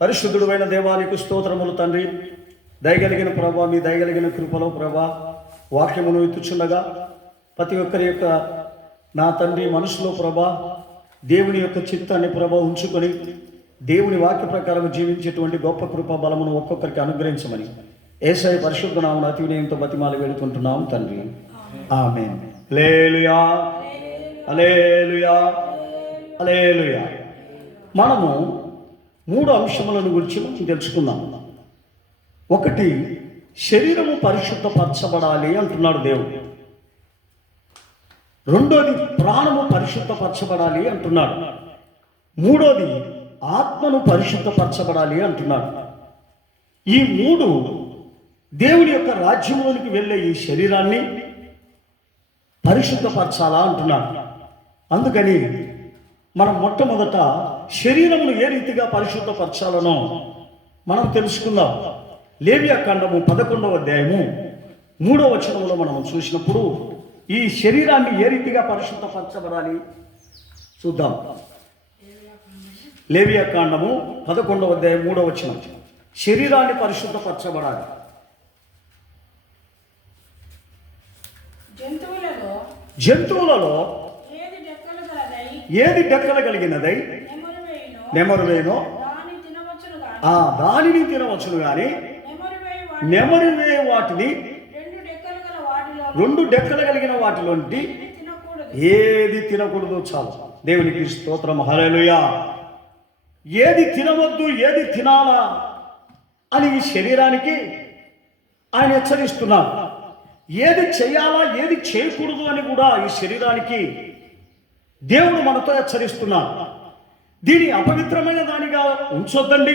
పరిశుద్ధుడైన దేవానికి స్తోత్రములు తండ్రి. దయగలిగిన ప్రభా, మీ దయగలిగిన కృపలో ప్రభా వాక్యమును ఎత్తుచుండగా ప్రతి ఒక్కరి యొక్క నా తండ్రి మనసులో ప్రభా దేవుని యొక్క చిత్తాన్ని ప్రభా ఉంచుకొని దేవుని వాక్య ప్రకారం జీవించేటువంటి గొప్ప కృప బలమును ఒక్కొక్కరికి అనుగ్రహించమని యేసయ్య పరిశుద్ధ నామమున అతి వినయంతో బతిమాలి వేడుకుంటున్నాం తండ్రి. ఆమేన్. హల్లెలూయా, హల్లెలూయా, హల్లెలూయా. మనము 3 అంశములను గురించి మనం తెలుసుకుందాం. ఒకటి, శరీరము పరిశుద్ధపరచబడాలి అంటున్నాడు దేవుడు. రెండోది, ప్రాణము పరిశుద్ధపరచబడాలి అంటున్నాడు. మూడోది, ఆత్మను పరిశుద్ధపరచబడాలి అంటున్నాడు. ఈ 3 దేవుని యొక్క రాజ్యంలోనికి వెళ్ళే ఈ శరీరాన్ని పరిశుద్ధపరచాలా అంటున్నాడు. అందుకని మనం మొట్టమొదట శరీరమును ఏ రీతిగా పరిశుద్ధపరచాలనో మనం తెలుసుకుందాం. లేవియాకాండము 11వ అధ్యాయము 3వ వచనంలో మనం చూసినప్పుడు ఈ శరీరాన్ని ఏ రీతిగా పరిశుద్ధపరచబడాలి చూద్దాం. లేవియాకాండము 11వ అధ్యాయం 3వ వచనం, శరీరాన్ని పరిశుద్ధపరచబడాలి. జంతువులలో ఏది డెక్కలు కలిగినదై నెమరువేనో దానిని తినవచ్చును గాని నెమరువే వాటిని 2 డెక్కలు కలిగిన వాటిలోంటి ఏది తినకూడదు. చాలు. దేవునికి స్తోత్రం. హల్లెలూయా. ఏది తినవద్దు, ఏది తినాలా అని ఈ శరీరానికి ఆయన హెచ్చరిస్తున్నారు. ఏది చేయాలా, ఏది చేయకూడదు అని కూడా ఈ శరీరానికి దేవుడు మనతో హెచ్చరిస్తున్నారు. దీని అపవిత్రమైన దానిగా ఉంచొద్దండి,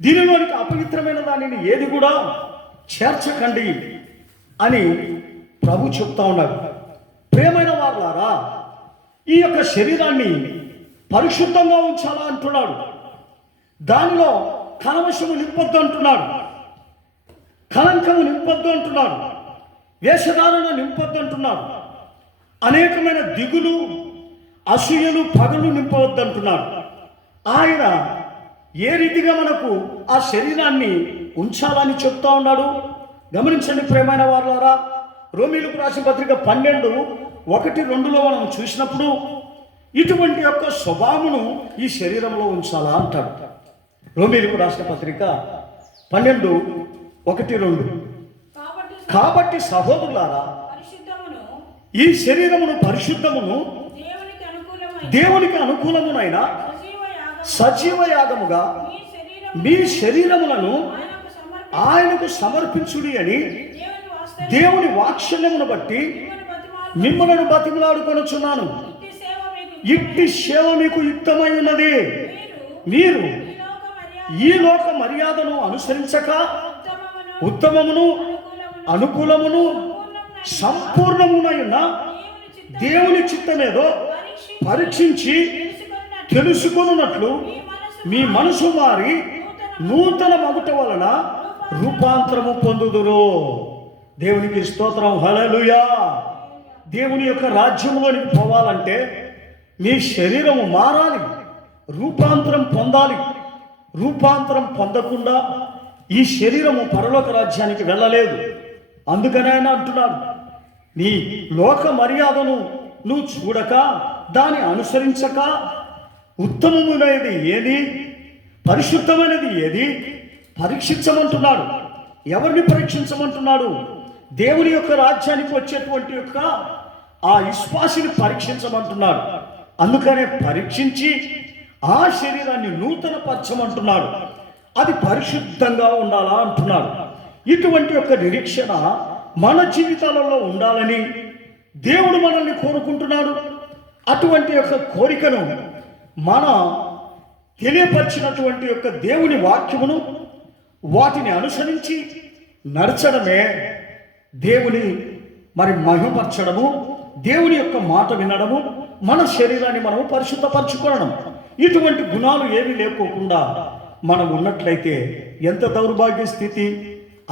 దీనిలోనికి అపవిత్రమైన దానిని ఏది కూడా చేర్చకండి అని ప్రభు చెప్తా ఉన్నాడు. ప్రియమైన వారులారా, ఈ యొక్క శరీరాన్ని పరిశుద్ధంగా ఉంచాలా అంటున్నాడు. దానిలో కల్మషము నింపొద్దు అంటున్నాడు, కలంకము నింపొద్దు అంటున్నాడు, వేషధారణ నింపొద్దు అంటున్నాడు, అనేకమైన దిగులు, అసూయలు, పగలు నింపవద్దు అంటున్నాడు. ఆయన ఏ రీతిగా మనకు ఆ శరీరాన్ని ఉంచాలని చెప్తా ఉన్నాడు గమనించండి. ప్రియమైన వారులారా, రోమీయులకు రాసిన పత్రిక 12:1-2లో మనం చూసినప్పుడు ఇటువంటి యొక్క స్వభావమును ఈ శరీరంలో ఉంచాలా అంటాడు. రోమీయులకు రాసిన పత్రిక 12:1-2, కాబట్టి సహోదరులారా, ఈ శరీరమును పరిశుద్ధమును దేవునికి అనుకూలమునైన సజీవ యాగముగా మీ శరీరములను ఆయనకు సమర్పించుడి అని దేవుని వాత్సల్యమును బట్టి మిమ్మలను బతిమలాడుకొనుచున్నాను. ఇట్టి సేవ మీకు యుక్తమై ఉన్నది. మీరు ఈ లోక మర్యాదను అనుసరించక ఉత్తమమును అనుకూలమును సంపూర్ణమునైన దేవుని చిత్తమేదో పరీక్షించి తెలుసుకొనున్నట్లు మీ మనసు మారి నూతన మగుట వలన రూపాంతరము పొందుదురు. దేవునికి స్తోత్రం. హల్లెలూయా. దేవుని యొక్క రాజ్యంలోనికి పోవాలంటే మీ శరీరము మారాలి, రూపాంతరం పొందాలి. రూపాంతరం పొందకుండా ఈ శరీరము పరలోక రాజ్యానికి వెళ్ళలేదు. అందుకనే ఆయన అంటున్నాడు, నీ లోక మర్యాదను నువ్వు చూడక, దాన్ని అనుసరించక, ఉత్తమమైనది ఏది, పరిశుద్ధమైనది ఏది పరీక్షించమంటున్నాడు. ఎవరిని పరీక్షించమంటున్నాడు? దేవుని యొక్క రాజ్యానికి వచ్చేటువంటి యొక్క ఆ విశ్వాసిని పరీక్షించమంటున్నాడు. అందుకనే పరీక్షించి ఆ శరీరాన్ని నూతన పరచమంటున్నాడు. అది పరిశుద్ధంగా ఉండాలా అంటున్నాడు. ఇటువంటి యొక్క నిరీక్షణ మన జీవితాలలో ఉండాలని దేవుడు మనల్ని కోరుకుంటున్నాడు. అటువంటి యొక్క కోరికను మన తెలియపరిచినటువంటి యొక్క దేవుని వాక్యమును వాటిని అనుసరించి నడచడమే దేవుని మహిమపరచడము, దేవుని యొక్క మాట వినడము, మన శరీరాన్ని మనము పరిశుద్ధపరచుకోవడం. ఇటువంటి గుణాలు ఏమీ లేకోకుండా మనం ఉన్నట్లయితే ఎంత దౌర్భాగ్య స్థితి.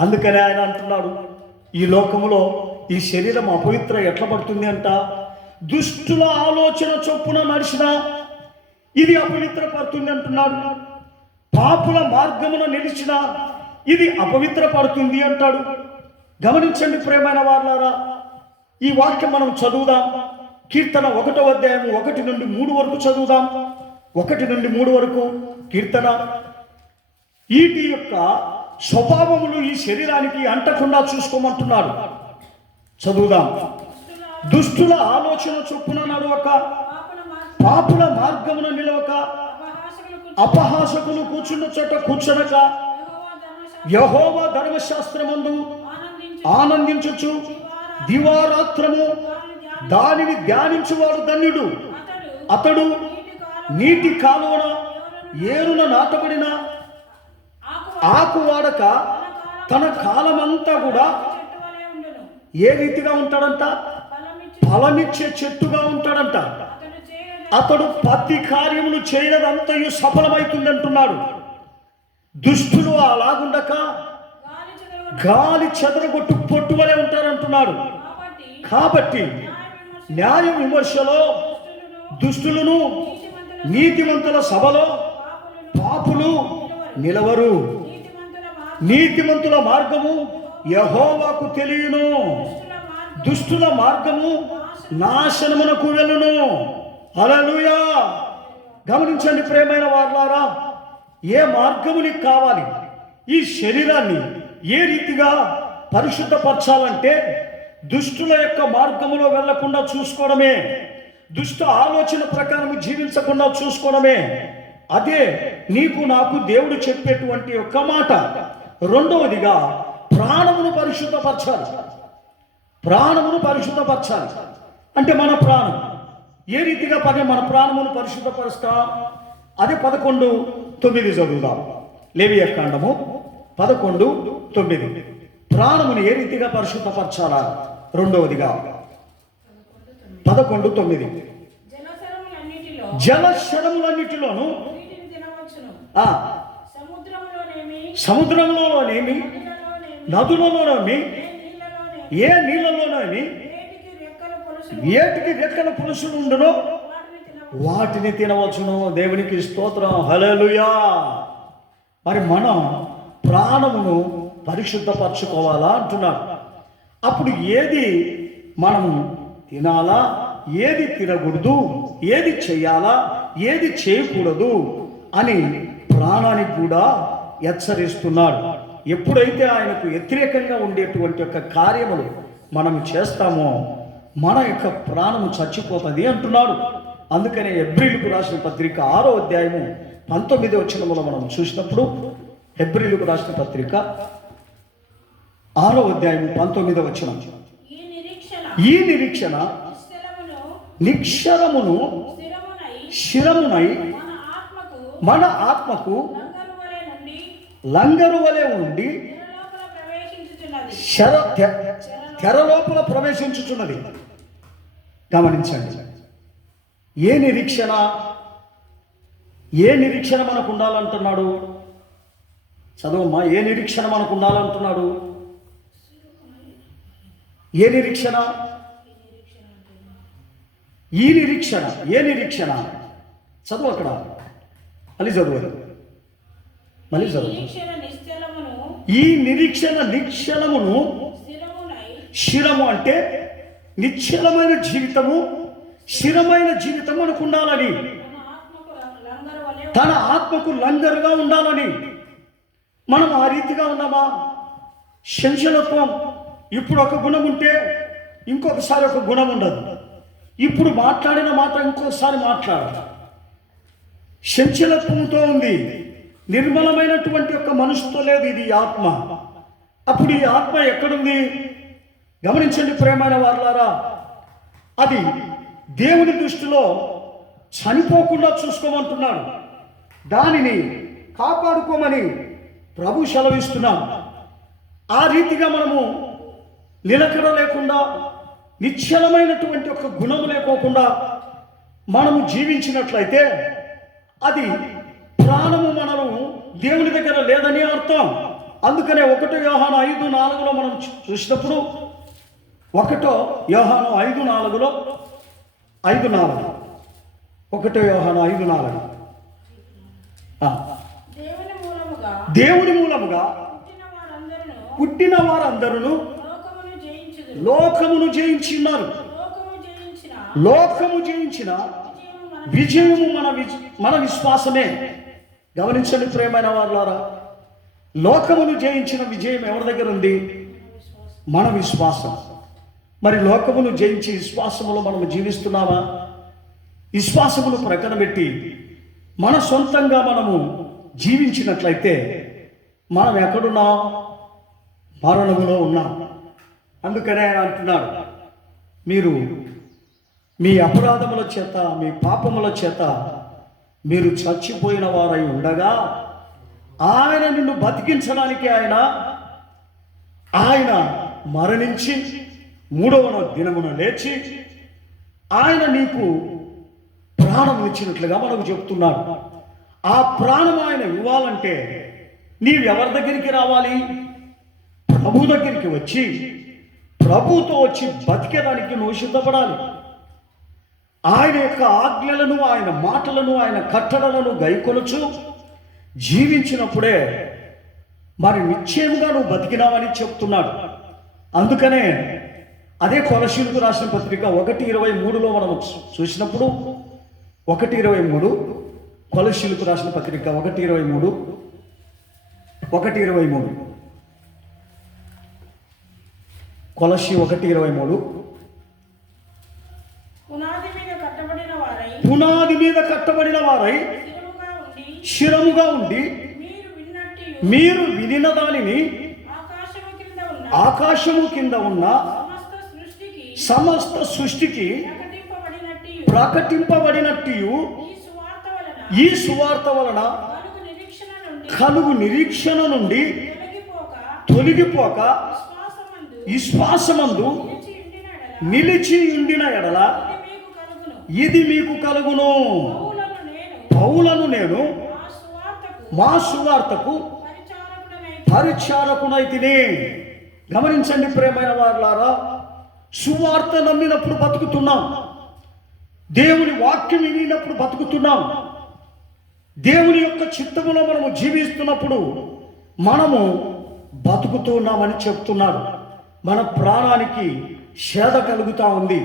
అందుకనే ఆయన అంటున్నాడు, ఈ లోకములో ఈ శరీరం అపవిత్ర ఎట్లా పడుతుంది అంట, దుష్టుల ఆలోచన చొప్పున నడిచినా ఇది అపవిత్ర పడుతుంది అంటున్నాడు. పాపుల మార్గమున నిలిచిన ఇది అపవిత్రపడుతుంది అంటాడు. గమనించండి ప్రియమైన వారులారా, ఈ వాక్యం మనం చదువుదాం. కీర్తన 1వ అధ్యాయం 1 నుండి 3 వరకు చదువుదాం. 1 నుండి 3 వరకు కీర్తన. వీటి యొక్క స్వభావములు ఈ శరీరానికి అంటకుండా చూసుకోమంటున్నాడు. చదువుదాం. దుష్టుల ఆలోచన చొప్పున నడవక, పాపుల మార్గమున నిలవక, అపహాసకులు కూర్చున్న చోట కూర్చొనక, యెహోవా ధర్మశాస్త్రమందు ఆనందించుచు దివారాత్రము దానిని ధ్యానించువాడు ధన్యుడు. అతడు నీటి కాలువన ఏరున నాటబడిన ఆకు వాడక తన కాలమంతా కూడా ఏ రీతిగా ఉంటాడంట? ఫలమిచ్చే చెట్టుగా ఉంటాడంట. అతడు ప్రతి కార్యములు చేయనదంతయు సఫలమవుతుంది అంటున్నాడు. దుష్టులు అలాగుండక గాలి చెదరగొట్టు పొట్టు వలె ఉంటారంటున్నాడు. కాబట్టి న్యాయ విమర్శలో దుష్టులను, నీతిమంతుల సభలో పాపులు నిలవరు. నీతిమంతుల మార్గము యెహోవాకు తెలియను, దుష్టుల మార్గము నాశనమునకు వెళ్ళును. హల్లెలూయా. గమనించండి ప్రియమైన వారులారా, ఏ మార్గము నీకు కావాలి? ఈ శరీరాన్ని ఏ రీతిగా పరిశుద్ధపరచాలంటే దుష్టుల యొక్క మార్గములో వెళ్లకుండా చూసుకోవడమే, దుష్ట ఆలోచన ప్రకారం జీవించకుండా చూసుకోవడమే. అదే నీకు నాకు దేవుడు చెప్పేటువంటి ఒక మాట. రెండవదిగా ప్రాణమును పరిశుద్ధపరచాలి. ప్రాణమును పరిశుద్ధపరచాలి అంటే మన ప్రాణం ఏ రీతిగా మన ప్రాణమును పరిశుద్ధపరుస్తా? అది 11:9 చదువుదాం. లేవియ కాండము 11:9. ప్రాణమును ఏ రీతిగా పరిశుద్ధపరచాలా? రెండవదిగా 11:9. జలశరములన్నిటిలోను, సముద్రంలోనేమి, నదులలోనేమి, ఏ నీళ్ళలోనేమి వేటికి రెక్కల పులుసులు ఉండునో వాటిని తినవచ్చును. దేవునికి స్తోత్రం. హల్లెలూయా. మరి మనం ప్రాణమును పరిశుద్ధపరచుకోవాలా అంటున్నాడు. అప్పుడు ఏది మనము తినాలా, ఏది తినకూడదు, ఏది చేయాలా, ఏది చేయకూడదు అని ప్రాణానికి కూడా హెచ్చరిస్తున్నాడు. ఎప్పుడైతే ఆయనకు వ్యతిరేకంగా ఉండేటువంటి యొక్క కార్యములు మనం చేస్తామో మన యొక్క ప్రాణము చచ్చిపోతుంది అంటున్నాడు. అందుకనే హెబ్రీయులకు రాసిన పత్రిక 6వ అధ్యాయము 19వ వచనములో మనం చూసినప్పుడు, హెబ్రీయులకు రాసిన పత్రిక 6వ అధ్యాయము 19వ వచనం, ఈ నిరీక్షణ నిక్షరమును శిరమునై మన ఆత్మకు లంగరు వలె ఉండి తెర లోపల ప్రవేశించుచున్నది. గమనించండి. ఏ నిరీక్షణ? ఏ నిరీక్షణ మనకు ఉండాలంటున్నాడు? చదవమ్మా. ఏ నిరీక్షణ మనకు ఉండాలంటున్నాడు? ఏ నిరీక్షణ? ఈ నిరీక్షణ. ఏ నిరీక్షణ? చదువు అక్కడ. మళ్ళీ చదువు. ఈ నిరీక్షణ నిశ్చలమును, శిరము అంటే నిశ్చలమైన జీవితము, శిరమైన జీవితం మనకు ఉండాలని, తన ఆత్మకు లంగరుగా ఉండాలని. మనం ఆ రీతిగా ఉన్నామా? చంచలత్వం. ఇప్పుడు ఒక గుణం ఉంటే ఇంకొకసారి ఒక గుణం ఉండదు. ఇప్పుడు మాట్లాడిన మాట ఇంకొకసారి మాట్లాడాలి. చంచలత్వంతో ఉంది. నిర్మలమైనటువంటి ఒక మనుషుతో లేదు ఇది ఆత్మ. అప్పుడు ఈ ఆత్మ ఎక్కడుంది? గమనించండి ప్రియమైన వారులారా, అది దేవుని దృష్టిలో చనిపోకుండా చూసుకోమంటున్నాడు. దానిని కాపాడుకోమని ప్రభు సెలవిస్తున్నాడు. ఆ రీతిగా మనము నిలకడ లేకుండా, నిశ్చలమైనటువంటి ఒక గుణము లేకోకుండా మనము జీవించినట్లయితే అది ప్రాణము మనము దేవుని దగ్గర లేదని అర్థం. అందుకనే 1 యోహాను 5:4 మనం చూసినప్పుడు, 1 యోహాను 5:4 1 యోహాను 5:4 దేవుని మూలముగా పుట్టిన వారందరూ లోకమును జయించినారు. లోకము జయించిన విజయము మన విశ్వాసమే. గమనించండి ప్రియమైన వారులారా, లోకమును జయించిన విజయం ఎవరి దగ్గర ఉంది? మన విశ్వాసం. మరి లోకమును జయించి విశ్వాసములో మనము జీవిస్తున్నామా? విశ్వాసమును ప్రక్కన పెట్టి మన సొంతంగా మనము జీవించినట్లయితే మనం ఎక్కడున్నాం? మరణములో ఉన్నాం. అందుకనే ఆయన అంటున్నాడు, మీరు మీ అపరాధముల చేత, మీ పాపముల చేత మీరు చచ్చిపోయిన వారై ఉండగా ఆయన నిన్ను బతికించడానికి ఆయన మరణించి మూడవ దినమున లేచి ఆయన నీకు ప్రాణం ఇచ్చినట్లుగా మనకు చెప్తున్నాడు. ఆ ప్రాణం ఆయన ఇవ్వాలంటే నీవెవరి దగ్గరికి రావాలి? ప్రభు దగ్గరికి వచ్చి ప్రభుతో వచ్చి బతికేదానికి నువ్వు సిద్ధపడాలి. ఆయన యొక్క ఆజ్ఞలను, ఆయన మాటలను, ఆయన కట్టడలను గైకొనొచ్చు జీవించినప్పుడే మరి నిశ్చయముగా నువ్వు బతికినావని చెప్తున్నాడు. అందుకనే అదే కొలసీలకు రాసిన పత్రిక 1:23 మనం చూసినప్పుడు 1:23 కొలసీలకు రాసిన పత్రిక 1:23 కొలసీ 1:23 పునాది మీద కట్టబడిన వారై శిరముగా ఉండి మీరు వినిన దానిని ఆకాశము కింద ఉన్న సమస్త సృష్టికి ప్రకటింపబడినట్టు ఈ సువార్త వలన కలుగు నిరీక్షణ నుండి తొలగిపోక విశ్వాసమందు నిలిచి ఉండిన ఎడల ఇది మీకు కలుగును. పౌలను నేను మా సువార్తకు పరిచారకునైతిని. గమనించండి ప్రియమైన వారులారా, సువార్త నమ్మినప్పుడు బతుకుతున్నాం. దేవుని వాక్యం వినినప్పుడు బతుకుతున్నాం. దేవుని యొక్క చిత్తములో మనము జీవిస్తున్నప్పుడు మనము బతుకుతున్నామని చెప్తున్నాడు. మన ప్రాణానికి సేద కలుగుతూ ఉంది.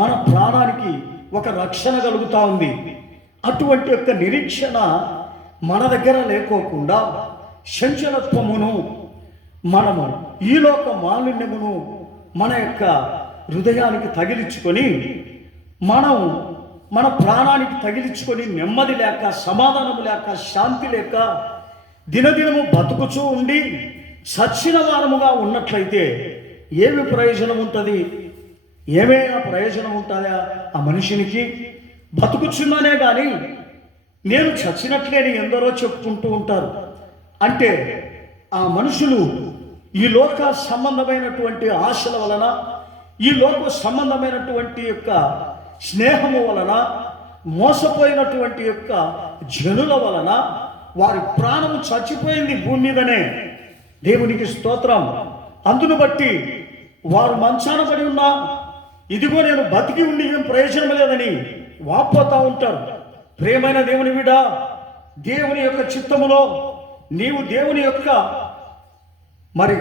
మన ప్రాణానికి ఒక రక్షణ కలుగుతూ ఉంది. అటువంటి యొక్క నిరీక్షణ మన దగ్గర లేకోకుండా చంచలత్వమును, మనము ఈ లోక మాలిన్యమును మన యొక్క హృదయానికి తగిలించుకొని మనం మన ప్రాణానికి తగిలించుకొని నెమ్మది లేక, సమాధానం లేక, శాంతి లేక దినదినము బతుకుచూ ఉండి సచ్చిన వారముగా ఉన్నట్లయితే ఏమి ప్రయోజనం ఉంటుంది? ఏమైనా ప్రయోజనం ఉంటుందా ఆ మనిషినికి? బతుకుచున్నానే కానీ నేను చచ్చినట్లేని ఎందరో చెప్పుకుంటూ ఉంటారు. అంటే ఆ మనుషులు ఈ లోక సంబంధమైనటువంటి ఆశల వలన, ఈ లోక సంబంధమైనటువంటి యొక్క స్నేహము వలన, మోసపోయినటువంటి యొక్క జనుల వలన వారి ప్రాణము చచ్చిపోయింది భూమి మీదనే. దేవునికి స్తోత్రం. అందును బట్టి వారు మంచాన పడి ఉన్నా ఇదిగో నేను బతికి ఉండి ఏం ప్రయోజనం లేదని వాపోతా ఉంటారు. ప్రియమైన దేవుని బిడ్డ, దేవుని యొక్క చిత్తములో నీవు దేవుని యొక్క మరి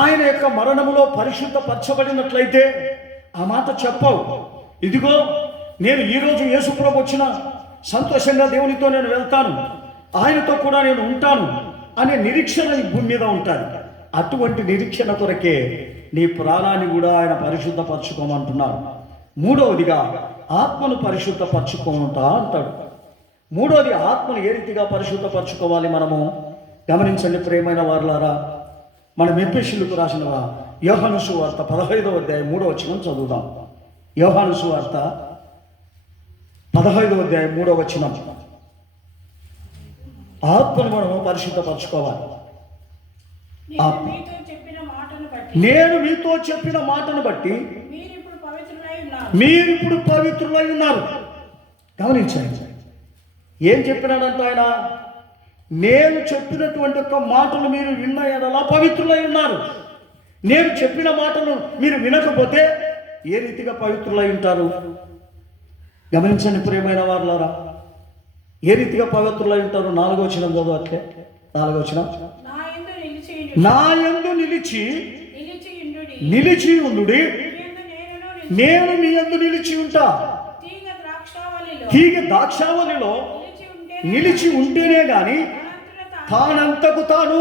ఆయన యొక్క మరణములో పరిశుద్ధపరచబడినట్లయితే ఆ మాట చెప్పవు. ఇదిగో నేను ఈరోజు యేసుప్రభు వచ్చిన సంతోషంగా దేవునితో నేను వెళ్తాను, ఆయనతో కూడా నేను ఉంటాను అనే నిరీక్షణ ఈ భూమి మీద ఉంటుంది. అటువంటి నిరీక్షణ కొరకే నీ ప్రాణాన్ని కూడా ఆయన పరిశుద్ధపరచుకోమంటున్నాడు. మూడవదిగా ఆత్మను పరిశుద్ధపరచుకుంటా అంటాడు. మూడవది ఆత్మను ఏ రీతిగా పరిశుద్ధపరచుకోవాలి మనము గమనించండి ప్రియమైన వారులారా. మనం ఎఫెసీయులకు రాసిన యోహాను సువార్త 15వ అధ్యాయం 3వ వచనం చదువుదాం. యోహాను సువార్త 15వ అధ్యాయం 3వ వచనం. ఆత్మను మనము పరిశుద్ధపరచుకోవాలి. నేను మీతో చెప్పిన మాటను బట్టి మీరిప్పుడు పవిత్రులై ఉన్నారు. గమనించండి, ఏం చెప్పినాడంట ఆయన? నేను చెప్పినటువంటి ఒక మాటలు మీరు విన్న ఎడలా పవిత్రులై ఉన్నారు. నేను చెప్పిన మాటలు మీరు వినకపోతే ఏ రీతిగా పవిత్రులై ఉంటారు? గమనించండి ప్రియమైన వారులారా, ఏ రీతిగా పవిత్రులై ఉంటారు? 4వ వచనం చదువు. 4వ వచనం, నా యందు నా యందు నిలిచి నిలిచియుండుడి. నిలిచి ఉండుడి, నేను నేను నీ యందు నిలిచి ఉంటా. తీగ ద్రాక్షావల్లిలో తీగ ద్రాక్షావళిలో నిలిచి ఉంటేనే గాని తానంతకు తాను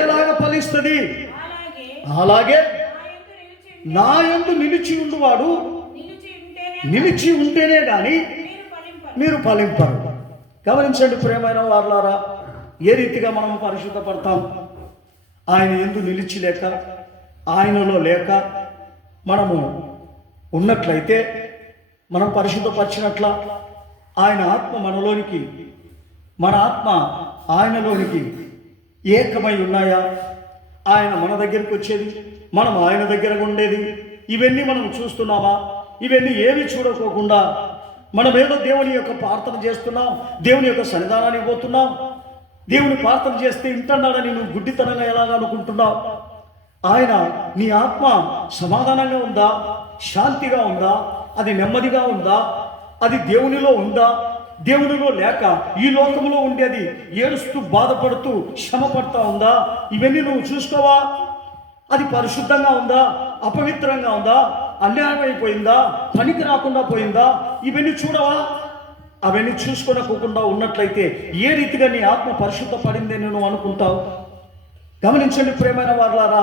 ఎలాగ ఫలిస్తుంది. అలాగే నా యందు నిలిచి ఉండువాడు నిలిచి ఉంటేనే గాని మీరు ఫలింపరు. గమనించండి ప్రియమైన వారలారా, ఏ రీతిగా మనం పరిశుద్ధపడతాం? ఆయన యందు నిలిచి లేక, ఆయనలో లేక మనము ఉన్నట్లయితే, మనం పరిశుద్ధపరిచినట్ల ఆయన ఆత్మ మనలోనికి, మన ఆత్మ ఆయనలోనికి ఏకమై ఉన్నాయా? ఆయన మన దగ్గరికి వచ్చేది, మనం ఆయన దగ్గర ఉండేది, ఇవన్నీ మనం చూస్తున్నామా? ఇవన్నీ ఏవి చూడకోకుండా మనం ఏదో దేవుని యొక్క ప్రార్థన చేస్తున్నాం, దేవుని యొక్క సన్నిధానానికి పోతున్నాం. దేవుని ప్రార్థన చేస్తే ఇంటన్నాడని నువ్వు గుడ్డితనంగా ఎలాగ అనుకుంటున్నావు? ఆయన నీ ఆత్మ సమాధానంగా ఉందా? శాంతిగా ఉందా? అది నెమ్మదిగా ఉందా? అది దేవునిలో ఉందా? దేవునిలో లేక ఈ లోకంలో ఉండేది ఏడుస్తూ బాధపడుతూ శ్రమ పడతా ఉందా? ఇవన్నీ నువ్వు చూసుకోవా? అది పరిశుద్ధంగా ఉందా? అపవిత్రంగా ఉందా? అన్యాయం అయిపోయిందా? పనికి రాకుండా పోయిందా? ఇవన్నీ చూడవా? అవన్నీ చూసుకోకుండా ఉన్నట్లయితే ఏ రీతిగా నీ ఆత్మ పరిశుద్ధ పడిందని నువ్వు అనుకుంటావు? గమనించండి ప్రియమైన వారలారా,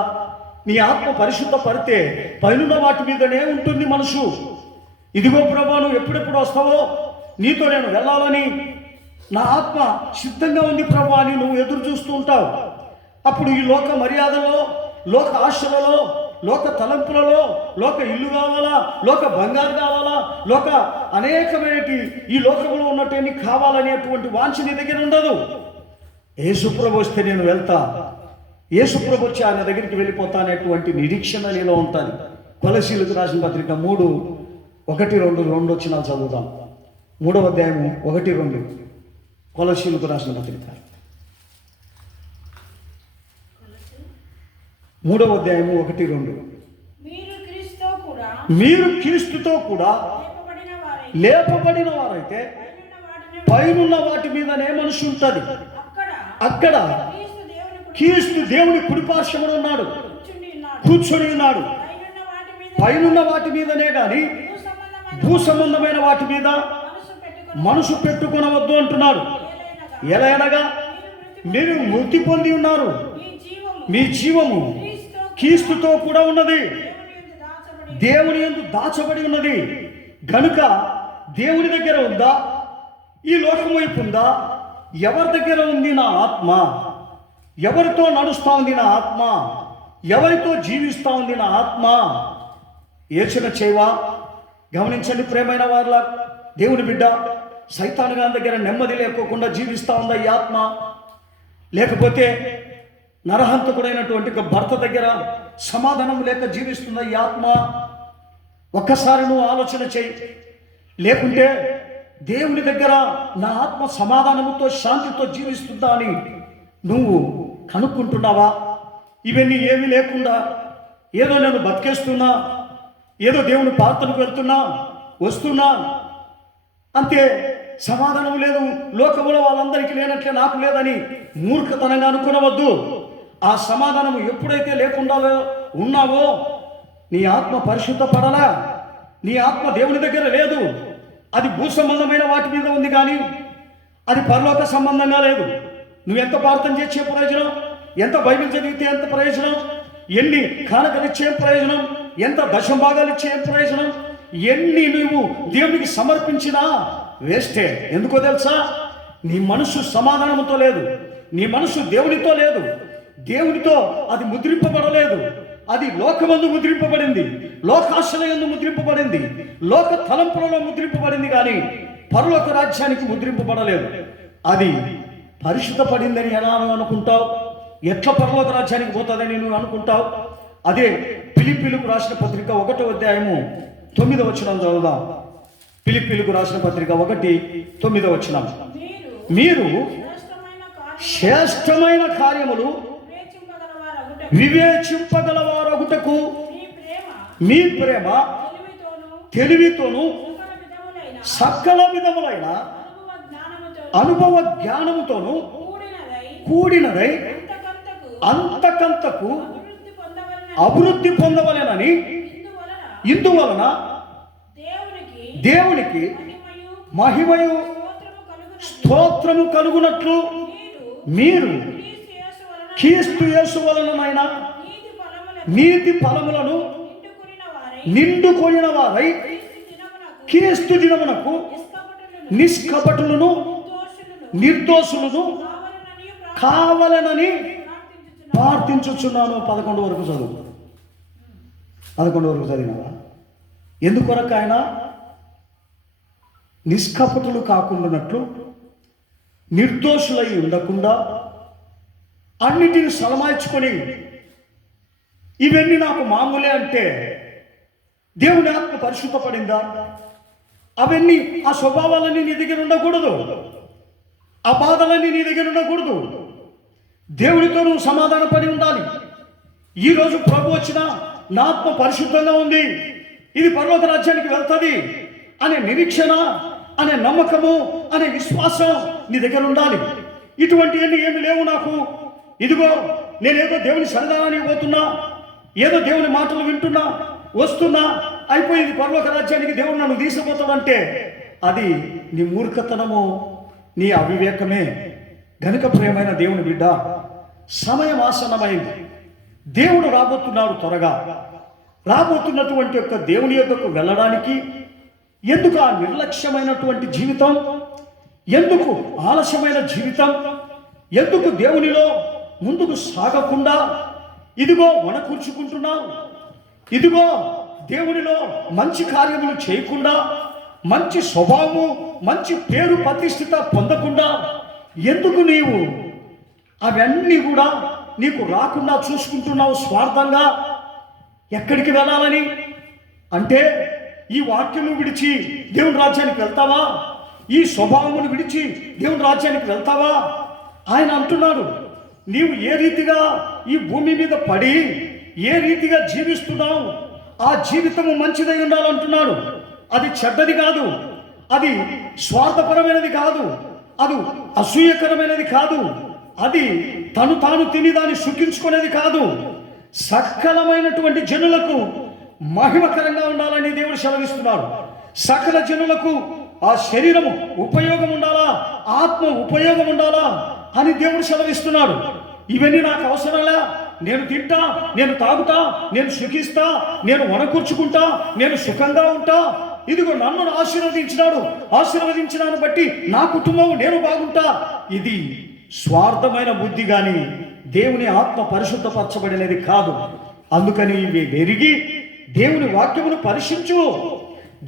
నీ ఆత్మ పరిశుద్ధ పడితే పైనున్న వాటి మీదనే ఉంటుంది మనసు. ఇదిగో ప్రభా, నువ్వు ఎప్పుడెప్పుడు వస్తావో, నీతో నేను వెళ్ళాలని నా ఆత్మ సిద్ధంగా ఉంది ప్రభా అని నువ్వు ఎదురు చూస్తూ ఉంటావు. అప్పుడు ఈ లోక మర్యాదలో, లోక ఆశలలో, లోక తలంపులలో, లోక ఇల్లు కావాలా, లోక బంగారు కావాలా, లోక అనేకమైనటి ఈ లోకంలో ఉన్నటువంటి కావాలనేటువంటి వాంఛ నీ దగ్గర ఉండదు. యేసుప్రభు వస్తే నేను వెళ్తా, యేసుప్రభు వచ్చి ఆయన దగ్గరికి వెళ్ళిపోతా అనేటువంటి నిరీక్షణ నీలో ఉంటుంది. కొలసీలకు రాసిన పత్రిక 3:1-2 వచనాలు చదువుదాం. 3వ అధ్యాయము 1-2 కొలసీలకు రాసిన పత్రిక 3వ అధ్యాయము 1-2. మీరు క్రీస్తుతో కూడా లేపబడిన వారైతే పైనున్న వాటి మీదనే మనసు ఉంటుంది. అక్కడ క్రీస్తు దేవుని కుడిపార్శ్వమున ఉన్నాడు, కూర్చొని ఉన్నాడు. పైనున్న వాటి మీదనే గాని భూ సంబంధమైన వాటి మీద మనసు పెట్టుకొనవద్దు అంటున్నాడు. ఎలా అనగా మీరు మృతి పొంది ఉన్నారు, మీ జీవము క్రీస్తుతో కూడా ఉన్నది, దేవుని యందు దాచబడి ఉన్నది. గనుక దేవుని దగ్గర ఉందా? ఈ లోకం వైపు ఉందా? ఎవరి దగ్గర ఉంది నా ఆత్మ? ఎవరితో నడుస్తూ ఉంది నా ఆత్మ? ఎవరితో జీవిస్తూ ఉంది నా ఆత్మ? యోచన చేయవా? గమనించండి ప్రియమైన వారిలా, దేవుని బిడ్డ సైతాను గారి దగ్గర నెమ్మది లేకోకుండా జీవిస్తూ ఉందా ఈ ఆత్మ? లేకపోతే నరహంతకుడైనటువంటి భర్త దగ్గర సమాధానం లేక జీవిస్తుందా ఈ ఆత్మ? ఒక్కసారి నువ్వు ఆలోచన చేయి. లేకుంటే దేవుని దగ్గర నా ఆత్మ సమాధానముతో శాంతితో జీవిస్తుందా అని నువ్వు కనుక్కుంటున్నావా? ఇవన్నీ ఏమీ లేకుండా ఏదో నేను బతికేస్తున్నా, ఏదో దేవుని ప్రార్థనకు వెళ్తున్నా, వస్తున్నా, అంతే, సమాధానం లేదు, లోకములో వాళ్ళందరికీ లేనట్లే నాకు లేదని మూర్ఖతనంగా అనుకునవద్దు. ఆ సమాధానం ఎప్పుడైతే లేకుండా ఉన్నావో నీ ఆత్మ పరిశుద్ధ పడలా, నీ ఆత్మ దేవుని దగ్గర లేదు. అది భూ సంబంధమైన వాటి మీద ఉంది కానీ అది పరలోక సంబంధంగా లేదు. నువ్వు ఎంత ప్రార్థన చేసే ప్రయోజనం, ఎంత బైబిల్ చదివితే ఎంత ప్రయోజనం, ఎన్ని కానుకలు ఇచ్చే ప్రయోజనం, ఎంత దశభాగాలు ఇచ్చే ప్రయోజనం, ఎన్ని నువ్వు దేవునికి సమర్పించినా వేస్టే. ఎందుకో తెలుసా? నీ మనసు సమాధానంతో లేదు, నీ మనసు దేవునితో లేదు, దేవునితో అది ముద్రింపబడలేదు. అది లోకమందు ముద్రింపబడింది, లోకాశ్రయందు ముద్రింపబడింది, లోక తలంపులలో ముద్రింపబడింది, కానీ పరలోక రాజ్యానికి ముద్రింపబడలేదు. అది పరిశుద్ధపడిందని ఎలా అనుకుంటావు? ఎట్లా పరలోక రాజ్యానికి పోతుందని నువ్వు అనుకుంటావు? అదే ఫిలిప్పీలకు రాసిన పత్రిక 1వ అధ్యాయము 9వ వచనం చదువుదాం. ఫిలిప్పీలకు రాసిన పత్రిక 1:9 వచనం. మీరు శ్రేష్టమైన కార్యములు వివేచింపగలవారొకటకు మీ ప్రేమ తెలివితోను సకల విధములైన అనుభవ జ్ఞానముతోను కూడినదై అంతకంతకు అంతకంతకు అభివృద్ధి పొందవలెనని అభివృద్ధి పొందవలెనని ఇందువలన ఇందువలన దేవునికి దేవునికి మహిమయు మహిమయు స్తోత్రము కలుగునట్లు స్తోత్రము కలుగునట్లు మీరు మీరు క్రీస్తు యేసు వలన క్రీస్తు యేసు వలననైనా నీతి ఫలములను నీతి ఫలములను నిండుకొనిన వారై నిండుకొనిన వారై క్రీస్తు దినమునకు క్రీస్తు దినమునకు నిష్కపటులను నిష్కపటులను నిర్దోషులను నిర్దోషులను కావాలనని కావాలనని ప్రార్థించుచున్నాను. ప్రార్థించుచున్నాను. 11 వరకు చదువు. 11 వరకు చదివినవా? ఎందుకొరకు ఆయన నిష్కపటులు కాకుండానట్లు, నిర్దోషులై ఉండకుండా అన్నిటిని సలమాయించుకొని ఇవన్నీ నాకు మామూలే అంటే దేవుని ఆత్మ పరిశుద్ధపడిందా? అవన్నీ ఆ స్వభావాలన్నీ నీ దగ్గర ఉండకూడదు. ఆ బాధలన్నీ నీ దగ్గర ఉండకూడదు. దేవునితో నువ్వు సమాధాన పడి ఉండాలి. ఈరోజు ప్రభు వచ్చినా నా ఆత్మ పరిశుద్ధంగా ఉంది, ఇది పరలోక రాజ్యానికి వెళ్తుంది అనే నిరీక్షణ, అనే నమ్మకము, అనే విశ్వాసం నీ దగ్గర ఉండాలి. ఇటువంటివన్నీ ఏమి లేవు నాకు. ఇదిగో నేనేదో దేవుని సన్నిధానానికి పోతున్నా, ఏదో దేవుని మాటలు వింటున్నా, వస్తున్నా, అయిపోయింది పరలోక రాజ్యానికి దేవుడు నన్ను తీసుకుపోతాడంటే అది నీ మూర్ఖతనము, నీ అవివేకమే. గనుక ప్రియమైన దేవుని బిడ్డ, సమయం ఆసన్నమైంది. దేవుడు రాబోతున్నాడు. త్వరగా రాబోతున్నటువంటి యొక్క దేవుని యొద్దకు వెళ్ళడానికి ఎందుకు ఆ నిర్లక్ష్యమైనటువంటి జీవితం? ఎందుకు ఆలస్యమైన జీవితం? ఎందుకు దేవునిలో ముందుకు సాగకుండా ఇదిగో వనకూర్చుకుంటున్నావు? ఇదిగో దేవునిలో మంచి కార్యములు చేయకుండా, మంచి స్వభావము, మంచి పేరు ప్రతిష్ఠిత పొందకుండా ఎందుకు నీవు అవన్నీ కూడా నీకు రాకుండా చూసుకుంటున్నావు స్వార్థంగా? ఎక్కడికి వెళ్ళాలని అంటే ఈ వాక్యము విడిచి దేవుని రాజ్యానికి వెళ్తావా? ఈ స్వభావమును విడిచి దేవుని రాజ్యానికి వెళ్తావా? ఆయన అంటున్నాడు, నీవు ఏ రీతిగా ఈ భూమి మీద పడి ఏ రీతిగా జీవిస్తున్నావు, ఆ జీవితము మంచిదై ఉండాలంటున్నాడు. అది చెడ్డది కాదు, అది స్వార్థపరమైనది కాదు, అది అసూయకరమైనది కాదు, అది తను తాను తిని దాన్ని సుఖించుకునేది కాదు. సకలమైనటువంటి జనులకు మహిమకరంగా ఉండాలని దేవుడు సెలవిస్తున్నాడు. సకల జనులకు ఆ శరీరము ఉపయోగం ఉండాలా, ఆత్మ ఉపయోగం ఉండాలా అని దేవుడు సెలవిస్తున్నాడు. ఇవన్నీ నాకు అవసరంలా? నేను తింటా, నేను తాగుతా, నేను సుఖిస్తా, నేను వనకూర్చుకుంటా, నేను సుఖంగా ఉంటా. ఇదిగో నన్ను ఆశీర్వదించినాడు, ఆశీర్వదించినాను బట్టి నా కుటుంబం నేను బాగుంటా. ఇది స్వార్థమైన బుద్ధి కానీ దేవుని ఆత్మ పరిశుద్ధపరచబడినది కాదు. అందుకని ఇవి ఎరిగి దేవుని వాక్యమును పరిశీలించు,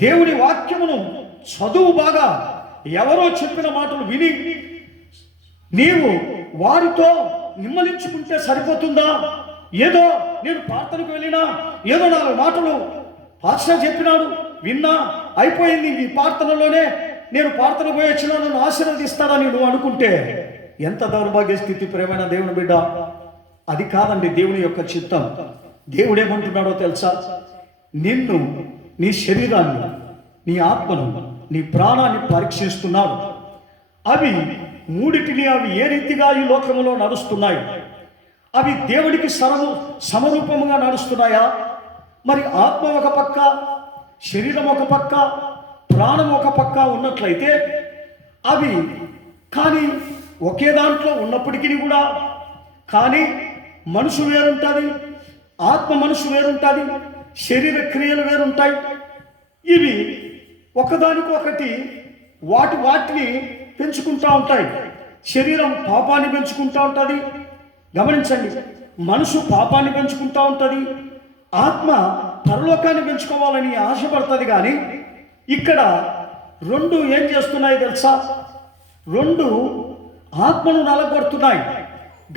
దేవుని వాక్యమును చదువు బాగా. ఎవరో చెప్పిన మాటలు విని నీవు వారితో నిమ్మలించుకుంటే సరిపోతుందా? ఏదో నేను ప్రార్థనకు వెళ్ళినా, ఏదో 4 మాటలు పాస్టర్ చెప్పినాడు విన్నా, అయిపోయింది, ఈ ప్రార్థనలోనే నేను ప్రార్థన పోయి వచ్చినా నన్ను ఆశీర్వదిస్తాడని నువ్వు అనుకుంటే ఎంత దౌర్భాగ్య స్థితి. ప్రేమైన దేవుని బిడ్డ, అది కాదండి దేవుని యొక్క చిత్తం. దేవుడు ఏమంటున్నాడో తెలుసా? నిన్ను, నీ శరీరాన్ని, నీ ఆత్మను, నీ ప్రాణాన్ని పరీక్షిస్తున్నాడు. అవి మూడిటిని అవి ఏ రీతిగా ఈ లోకంలో నడుస్తున్నాయి? అవి దేవుడికి సమరూపముగా నడుస్తున్నాయా? మరి ఆత్మ ఒక పక్క, శరీరం ఒక పక్క, ప్రాణం ఒక పక్క ఉన్నట్లయితే అవి కానీ ఒకే దాంట్లో ఉన్నప్పటికీ కూడా కానీ మనసు వేరుంటుంది, ఆత్మ మనసు వేరుంటుంది, శరీర క్రియలు వేరుంటాయి. ఇవి ఒకదానికొకటి వాటిని పెంచుకుంటూ ఉంటాయి. శరీరం పాపాన్ని పెంచుకుంటూ ఉంటుంది. గమనించండి, మనసు పాపాన్ని పెంచుకుంటూ ఉంటుంది, ఆత్మ పరలోకాన్ని పెంచుకోవాలని ఆశపడుతుంది. కానీ ఇక్కడ రెండు ఏం చేస్తున్నాయి తెలుసా? రెండు ఆత్మను నలగొడుతున్నాయి.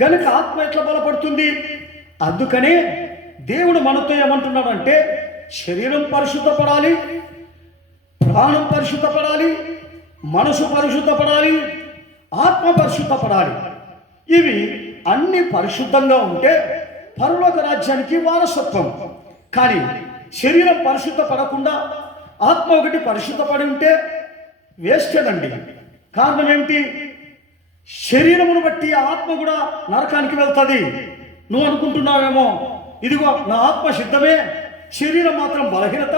గనుక ఆత్మ ఎట్లా బలపడుతుంది? అందుకనే దేవుడు మనతో ఏమంటున్నాడంటే శరీరం పరిశుద్ధపడాలి, ప్రాణం పరిశుద్ధపడాలి, మనసు పరిశుద్ధపడాలి, ఆత్మ పరిశుద్ధపడాలి. ఇవి అన్ని పరిశుద్ధంగా ఉంటే పరలోక రాజ్యానికి వారసత్వం. కానీ శరీరం పరిశుద్ధపడకుండా ఆత్మ ఒకటి పరిశుద్ధపడి ఉంటే వేస్టేనండి. కారణం ఏమిటి? శరీరమును బట్టి ఆత్మ కూడా నరకానికి వెళ్తుంది. నువ్వు అనుకుంటున్నావేమో ఇదిగో నా ఆత్మ సిద్ధమే, శరీరం మాత్రం బలహీనత.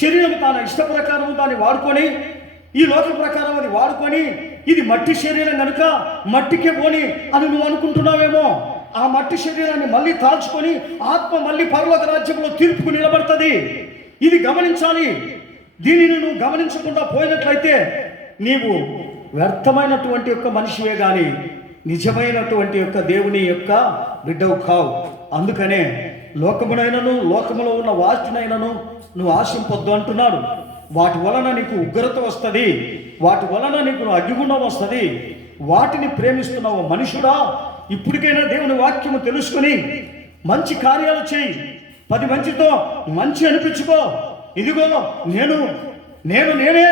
శరీరం తన ఇష్ట ప్రకారం దాన్ని వాడుకొని, ఈ లోక ప్రకారం అది వాడుకొని, ఇది మట్టి శరీరం కనుక మట్టికే పోని అని నువ్వు అనుకుంటున్నావేమో. ఆ మట్టి శరీరాన్ని మళ్ళీ తాల్చుకొని ఆత్మ మళ్ళీ పరలోక రాజ్యంలో తీర్పుకు నిలబడుతుంది. ఇది గమనించాలి. దీనిని నువ్వు గమనించకుండా పోయినట్లయితే నీవు వ్యర్థమైనటువంటి యొక్క మనిషివే కానీ నిజమైనటువంటి యొక్క దేవుని యొక్క బిడ్డవు కావు. అందుకనే లోకమునైనను లోకములో ఉన్న వాటినైనను నువ్వు ఆశింపొద్దు అంటున్నాడు. వాటి వలన నీకు ఉగ్రత వస్తుంది, వాటి వలన నీకు అగ్నిగుండం వస్తుంది. వాటిని ప్రేమిస్తున్నావు మనుషుడా, ఇప్పటికైనా దేవుని వాక్యము తెలుసుకుని మంచి కార్యాలు చేయి. 10 మంచితో మంచి అనిపించుకో. ఇదిగో నేనే,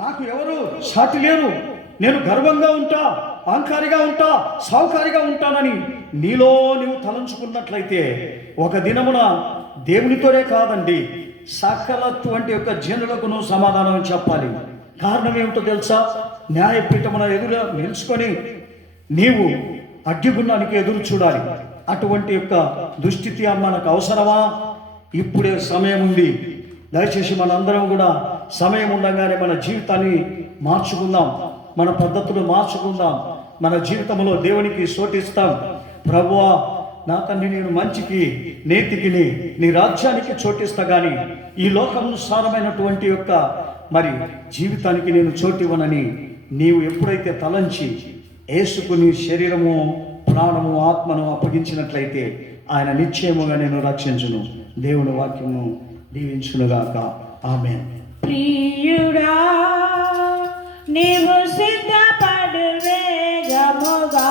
నాకు ఎవరు సాటి లేరు, నేను గర్వంగా ఉంటా, అహంకారిగా ఉంటా, సావుకారిగా ఉంటానని నీలో నీవు తలంచుకున్నట్లయితే ఒక దినమున దేవునితోనే కాదండి సకలటువంటి యొక్క జనులకు నువ్వు సమాధానం చెప్పాలి. కారణం ఏమిటో తెలుసా? న్యాయపీఠమున ఎదురు నిలుచుకొని నీవు అగ్నిగుండానికి ఎదురు చూడాలి. అటువంటి యొక్క దుస్థితి మనకు అవసరమా? ఇప్పుడే సమయం ఉంది. దయచేసి మనందరం కూడా సమయం ఉండగానే మన జీవితాన్ని మార్చుకుందాం, మన పద్ధతులు మార్చుకుందాం, మన జీవితంలో దేవునికి చోటిస్తాం. ప్రభువా నా తండ్రి, నేను మంచికి నీతికి నీ రాజ్యానికి చోటిస్తా, కానీ ఈ లోకానుసారమైనటువంటి యొక్క మరి జీవితానికి నేను చోటివ్వనని నీవు ఎప్పుడైతే తలంచి యేసుకు నీ శరీరము ప్రాణము ఆత్మను అప్పగించినట్లయితే ఆయన నిశ్చయముగా నేను రక్షించును. దేవుని వాక్యము దీవించునుగాక. ఆమేన్. ప్రియుడా నీవు సిద్ధపడు వేగముగా,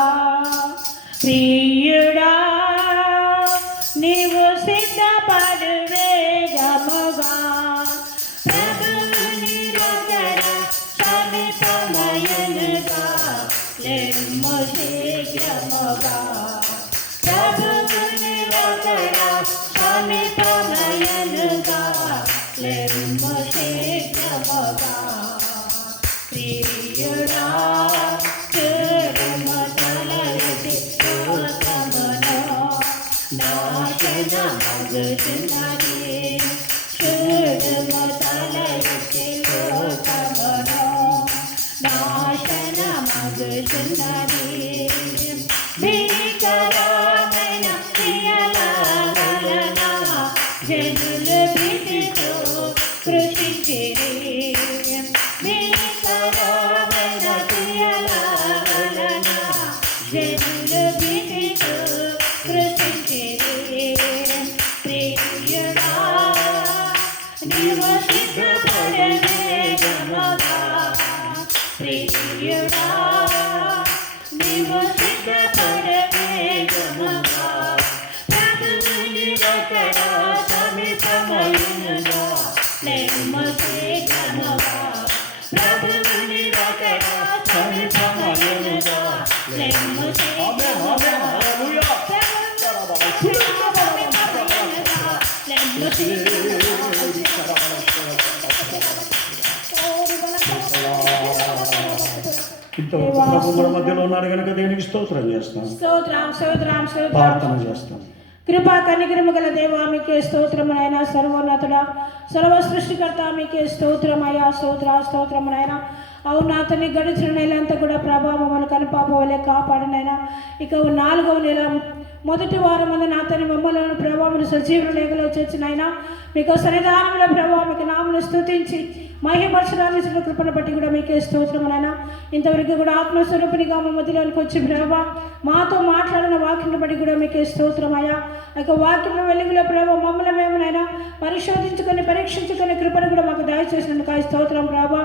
ప్రియుడా నీవు సిద్ధపడు వేగముగా, ప్రభువుని రాకడ సమీపమయునుగా, లెమ్ము శీఘ్రముగా. ప్రభువుని రాకడ సమీపమయునుగా, లెమ్ము శీఘ్రముగా. ప్రియుడా చూడుము తలెత్తి లోకమును నాశనమగుచున్నది, చూడుము తలెత్తి లోకమును నాశనమగుచున్నది. భీకరమైన క్రియల వలన జనులు భీతితో కృషించిరి, భీకరమైన క్రియల వలన జనులు భీతితో కృషించిరి. ప్రియుడా నీవు సిద్ధపడు వేగముగా, ప్రియుడా నీవు సిద్ధపడు వేగముగా, ప్రభువుని రాకడ సమీపమయునుగా, లెమ్ము శీఘ్రముగా. ప్రభువుని రాకడ సమీపమయునుగా, లెమ్ము శీఘ్రముగా. లెమ్ము ఇంతవరకు ప్రభు మన మధ్యలో ఉన్నాడు కనుక దేవునికి స్తోత్రం చేస్తాం, ప్రార్థన చేస్తాం. కృపా కనికరము గల దేవా మీకే స్తోత్రమునైనా, సర్వోన్నతుడా సర్వ సృష్టికర్త మీకే స్తోత్రమయ్యా, స్తోత్రమునైనా. అవును అతన్ని గడిచిన నెలంతా కూడా ప్రభావములు కనుపాప వలె కాపాడినైనా, ఇక 4వ నెల మొదటి వారం నా అతని మమ్మలను ప్రభావములు సజీవుల లేఖలో చేర్చినైనా మీకు సన్నిధానంలో ప్రభావం మీకు నామను స్తుతించి మహిమపరచడానికి కృపను బట్టి కూడా మీకే స్తోత్రమునైనా. ఇంతవరకు కూడా ఆత్మస్వరూపినిగా మా మధ్యలోనికి వచ్చి ప్రభావ మాతో మాట్లాడిన వాక్యం బట్టి కూడా మీకే స్తోత్రమయ్యా. ఇక వాక్యం వెలుగులో ప్రభావ మమ్మల్ని మేమునైనా పరిశోధించుకొని పరీక్షించుకొని కృపను కూడా మాకు దయచేసినందుకు స్తోత్రం ప్రభా.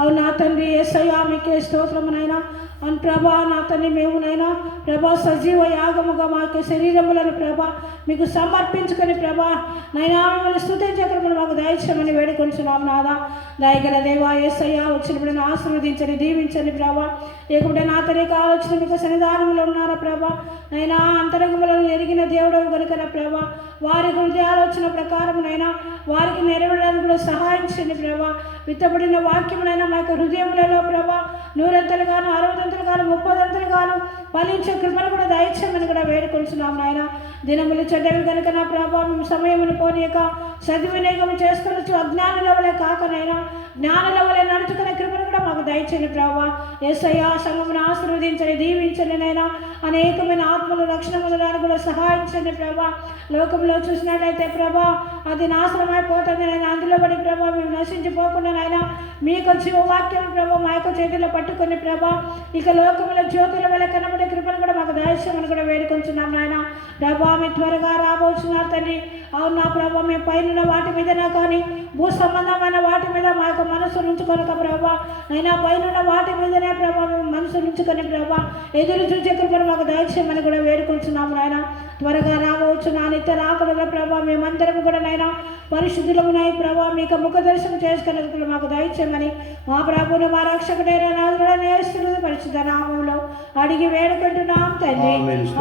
అవును నా తండ్రి యేసయ్యా మీకే స్తోత్రమునైనా. అవును ప్రభా నా తండ్రి మేమునైనా ప్రభా సజీవ యాగముగా మా యొక్క శరీరములను ప్రభా మీకు సమర్పించుకొని ప్రభా నైనా మిమ్మల్ని స్తుతించే కృపను మాకు దయచేయమని వేడుకొంచున్నాము నాదా. దయగల దేవా యేసయ్యా వచ్చినప్పుడు ఆశీర్వదించండి, దీవించండి ప్రభా. లేకుంటే నా తల్లికి ఆలోచన మీకు సన్నిధానంలో ఉన్నారా ప్రభా నైనా అంతరంగములను ఎరిగిన దేవుడవు కనుక ప్రభా వారి హృదయ ఆలోచన ప్రకారం నైనా వారికి నెరవేరడానికి కూడా సహాయం చేయండి ప్రభా. విత్తబడిన వాక్యమునైనా మా యొక్క హృదయములలో ప్రభా 100 60 30 ఫలించే కృపను కూడా దయచేయమని కూడా వేడుకొంచున్నాం నాయన. దినములు చెడ్డవి కనుక నా ప్రభా మేము సమయమును పోనీయక సద్వినియోగం చేసుకొనొచ్చు అజ్ఞానుల వలె కాకనైనా జ్ఞానుల వలె నడుచుకునే కృపను కూడా మాకు దయచేయండి ప్రభా. యేసయ్యా సంఘమును ఆశీర్వదించండి, దీవించండి నైనా. అనేకమైన ఆత్మలు రక్షణ పొందడానికి కూడా సహాయించండి ప్రభా. లోకంలో చూసినట్లయితే ప్రభా అది నాశనమైపోతుంది నేను అందులో పడి ప్రభా మేము నశించిపోకుండా నాయన మీకు జీవవాక్యం ప్రభా మా యొక్క చేతిలో పట్టుకొని ప్రభా ఇక లోకంలో జ్యోతుల వల్ల కనబడే కృపను కూడా మాకు దయచేయమని కూడా వేడుకొంచున్నాం నాయన. ప్రభా మీరు త్వరగా రాబోతున్నారు తండ్రి. అవును నా ప్రభా మేము పైన వాటి మీదనే కానీ భూ సంబంధమైన వాటి మీద మా యొక్క మనసు ఉంచుకొనక ప్రభా అయినా పైన వాటి మీదనే ప్రభా మేము మనసు ఉంచుకొని ప్రభా ఎదురు చూసే కృపను మాకు దయచేయమని కూడా వేడుకొంచున్నాము నాయన. త్వరగా రావచ్చు నా నిత్య రాకడలో ప్రభా మేమందరం కూడా నైనా పరిశుద్ధులమునై ప్రభా మీకు ముఖ దర్శనం చేసుకునే మాకు దయచేయమని మా ప్రభువును మా రక్షకుడైన నాథుడైన యేసుక్రీస్తు పరిశుద్ధ నామములో అడిగి వేడుకుంటున్నాం తండ్రి.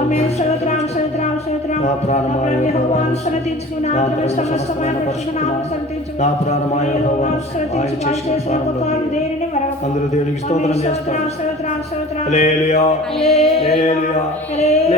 ఆమేన్. స్తోత్రం స్తోత్రం స్తోత్రం. నా ప్రాణమయ యెహోవాను స్తుతించుకున్నాను, సమస్తమైన పరిశుద్ధనామమును స్తుతించుకున్నాను. నా ప్రాణమయ యెహోవాను ఆయన చేసిన ఉపకారం దేనిని మరొక అందరూ దేవునికి స్తోత్రం చేస్తారు. స్తోత్రం స్తోత్రం స్తోత్రం. హల్లెలూయా హల్లెలూయా హల్లెలూయా